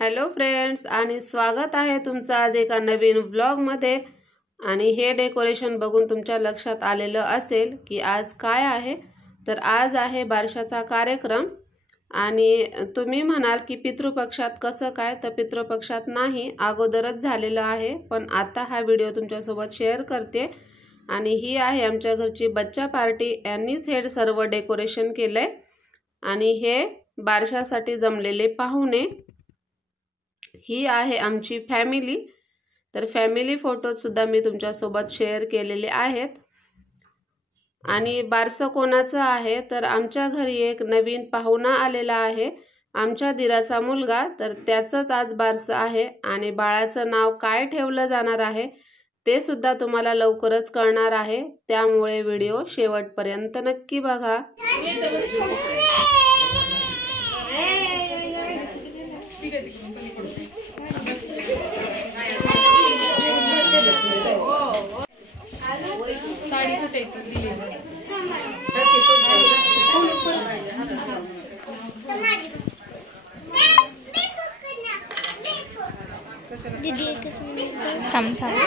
Hello friends आणि स्वागत आहे तुमचं आज एका नवीन व्लॉगमध्ये। आणि हे डेकोरेशन बघून तुमच्या लक्षात आलेलं असेल की आज काय आहे। तर आज आहे बारशाचा कार्यक्रम। आणि तुम्ही म्हणाल की पितृपक्षात कसं काय, तर पितृपक्षात नाही, अगोदरच झालेलं आहे, पण आता हा व्हिडिओ तुमच्यासोबत शेअर करते। आणि ही आहे आमच्या घरची बच्चा पार्टी, यांनीच हे सर्व डेकोरेशन केलंय। आणि हे बारशासाठी जमलेले पाहुणे, ही आहे आमची फॅमिली। तर फॅमिली फोटो सुद्धा मी तुमच्या सोबत शेअर केलेले आहेत। आणि बारसं कोणाचं आहे, तर आमच्या घरी एक नवीन पाहुणा आलेला आहे, आमच्या दिराचा मुलगा। तर त्याचंच आज बारसं आहे आणि बाळाचं नाव काय ठेवलं जाणार आहे ते सुद्धा तुम्हाला लवकरच कळणार आहे, त्यामुळे व्हिडिओ शेवटपर्यंत नक्की बघा। थांब थांब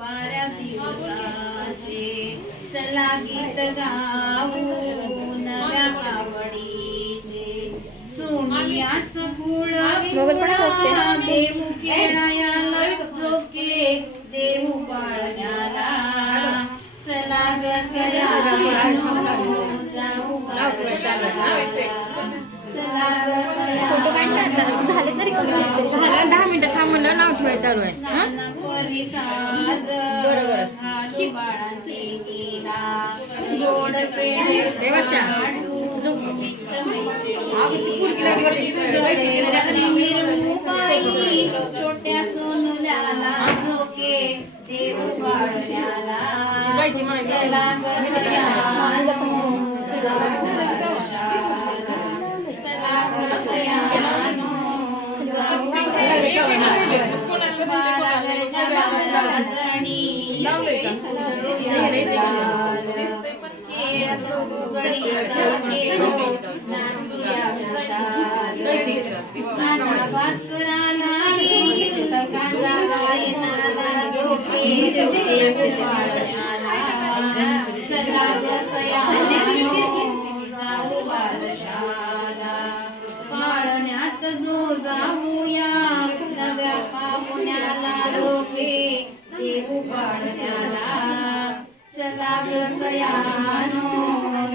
बाऱ्या दिवसाचे चला गीत गाऊ नव्या आवडीचे सोनियाच गुळ देऊ खेळायाला जोके देऊ बाळण्याला चला जाऊ फोटो काढतात झाले तरी 10 मिनिटं थांबून नाव ठेवायचं चालू आहे। बरोबर छोट्या सोनुल्याला झोके देऊ बाळण्याला पाळण्यात जो जाऊया नव्या पाहुण्याला लोके देऊ पाळण्याला चला ग सयानो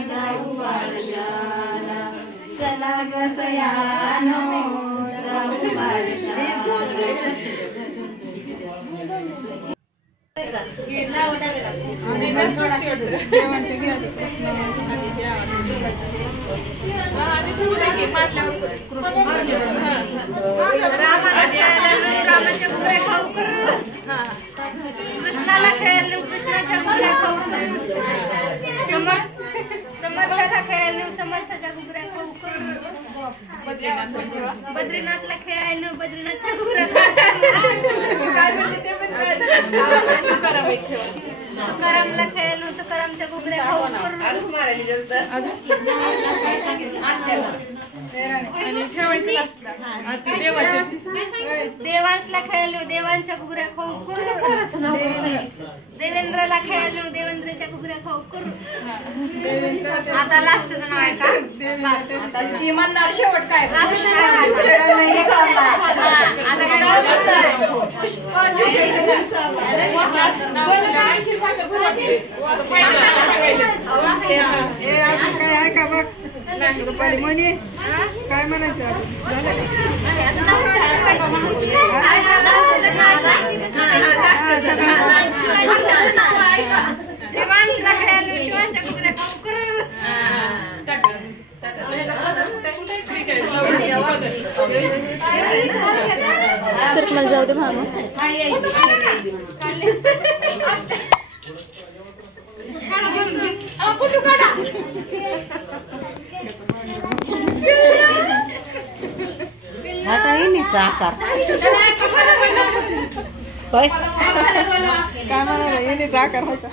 जाऊ बारशाला चला ग सयानो जाऊ बारशाला। कृष्णाला खेळलो कृष्णाच्या गुगऱ्या खाऊ समर्थाला खेळलो समर्थाच्या गुगऱ्या खाऊ बद्रीनाथला खेळायलो बद्रीनाथच्या गुगऱ्या करमला खेळलो तर करमच्या गुगऱ्या खाऊ देवांशला खेळलो देवांच्या गुगऱ्या खाऊ देवेंद्रला खेळलो देवेंद्रच्या गुगऱ्या खाऊ करू। आता लास्टचं नाव आहे का म्हणणार शेवट काय काय का बघ रुपाली म्हणे काय म्हणायचं झालं का सर मला जाऊ दे भागो. हा काही नाही आकार काय म्हणाला येणे आकार होता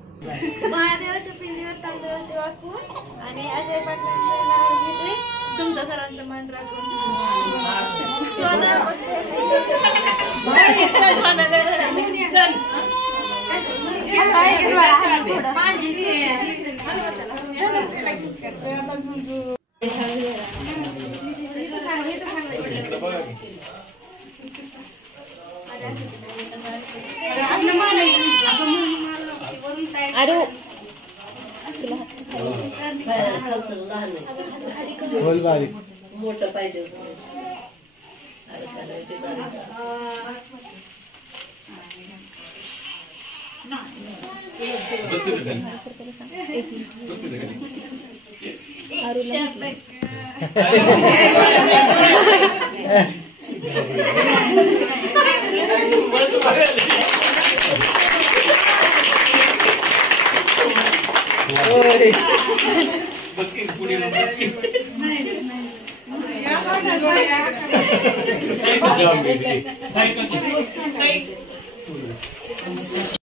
महादेवाच्या पिंडीवर तांदळाचे वाकून आणि अजय पाटलांचं नाव घेते. तुमच्या सर्वांचं मान राखून अरे मोठं पाहिजे.